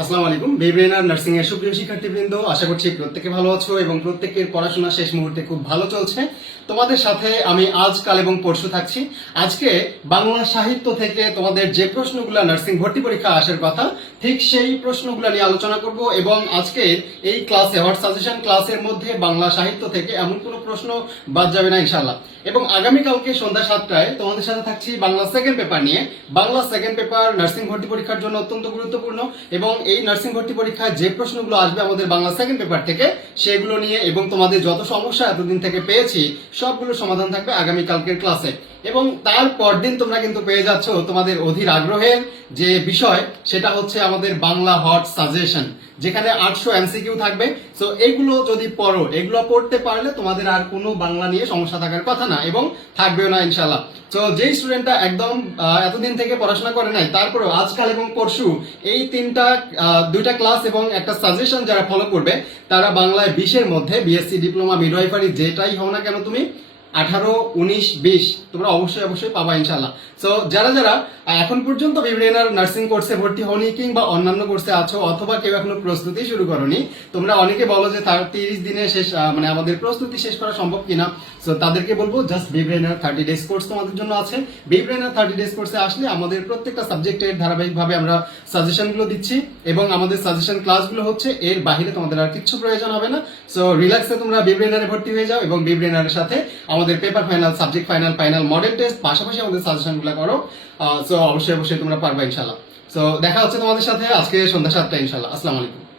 আসসালামু আলাইকুম। বিবিএনআর নার্সিং এর সুপ্রিয় শিক্ষার্থীবৃন্দ, আশা করছি প্রত্যেকে ভালো আছো এবং প্রত্যেকের পড়াশোনা শেষ মুহূর্তে খুব ভালো চলছে। তোমাদের সাথে আমি আজ, কাল এবং পরশু থাকছি। আজকে বাংলা সাহিত্য থেকে তোমাদের যে প্রশ্নগুলো নার্সিং ভর্তি পরীক্ষা আসার কথা, ঠিক সেই প্রশ্নগুলো নিয়ে আলোচনা করব এবং আজকে এই ক্লাসে হট সাজেশন ক্লাসের মধ্যে বাংলা সাহিত্য থেকে এমন কোনো প্রশ্ন বাদ যাবে না ইনশাআল্লাহ। এবং আগামীকালকে সন্ধ্যা 7টায় তোমাদের সাথে থাকছি বাংলা সেকেন্ড পেপার নিয়ে। বাংলা সেকেন্ড পেপার নার্সিং ভর্তি পরীক্ষার জন্য অত্যন্ত গুরুত্বপূর্ণ এবং এই নার্সিং ভর্তি পরীক্ষায় যে প্রশ্নগুলো আসবে আমাদের বাংলা সেকেন্ড পেপার থেকে সেগুলো নিয়ে এবং তোমাদের যত সমস্যা এতদিন থেকে পেয়েছি সবগুলো সমাধান থাকবে আগামীকালকের ক্লাসে। এবং তারপর দিন তোমরা কিন্তু পেয়ে যাচ্ছ তোমাদের অধীর আগ্রহের যে বিষয়, সেটা হচ্ছে আমাদের বাংলা হট সাজেশন, যেখানে 800 এমসিকিউ থাকবে। সো এগুলো যদি পড়ো, এগুলো পড়তে পারলে তোমাদের আর কোনো বাংলা নিয়ে সমস্যা থাকার কথা না এবং থাকবেও না ইনশাল্লাহ। তো যেই স্টুডেন্টটা একদম এতদিন থেকে পড়াশোনা করে নাই, তারপরেও আজকাল এবং পরশু এই দুইটা ক্লাস এবং একটা সাজেশন যারা ফলো করবে, তারা বাংলায় 20-এর মধ্যে বিএসসি, ডিপ্লোমা, মিডওয়াইফারি যেটাই হও না কেন তুমি 18, 19, 20 তোমরা অবশ্যই পাবা ইনশাল্লাহ। সো যারা যারা এখন পর্যন্ত বিবিএনআর নার্সিং কোর্সে ভর্তি হওনি কিংবা অন্যান্য কোর্সে আছো অথবা কেউ এখনো প্রস্তুতি শুরু করনি, তোমরা অনেকে বলো যে তার 30 দিনে শেষ, মানে আমাদের প্রস্তুতি শেষ করা সম্ভব কিনা। সো তাদেরকে বলবো জাস্ট বিবিএনআর 30 ডেজ কোর্স তোমাদের জন্য আছে। বিবিএনআর 30 ডেজ কোর্সে আসলে আমাদের প্রত্যেকটা সাবজেক্টের ধারাবাহিকভাবে আমরা সাজেশনগুলো দিচ্ছি এবং আমাদের সাজেশন ক্লাসগুলো হচ্ছে এর বাইরে, তোমাদের আর কিছু প্রয়োজন হবে না। সো রিল্যাক্সে তোমরা বিবিএনআর ভর্তি হয়ে যাও এবং বিবিএনআর এর সাথে আমাদের paper final, subject final, final model test পাশাপাশি আমাদের সাজেশনগুলো করো। সো অবশ্যই তোমরা পারবা ইনশাল্লাহ। সো দেখা হচ্ছে তোমাদের সাথে আজকে সন্ধ্যা 7টায় ইনশাল্লাহ। আসসালামু আলাইকুম।